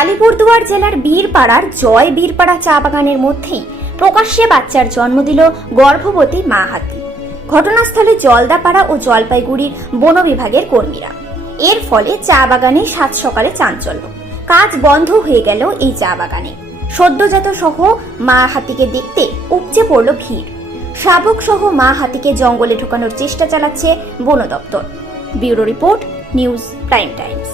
আলিপুরদুয়ার জেলার বীরপাড়ার জয় বীরপাড়া চা বাগানের মধ্যেই প্রকাশ্যে বাচ্চার জন্ম দিল গর্ভবতী মা হাতি। ঘটনাস্থলে জলদাপাড়া ও জলপাইগুড়ির বন বিভাগের কর্মীরা। এর ফলে চা বাগানে সাত সকালে চাঞ্চল্য। কাজ বন্ধ হয়ে গেল এই চা বাগানে। সদ্যজাত সহ মা হাতিকে দেখতে উপচে পড়ল ভিড়। শাবক সহ মা হাতিকে জঙ্গলে ঢোকানোর চেষ্টা চালাচ্ছে বন দপ্তর। Bureau report, news prime Times.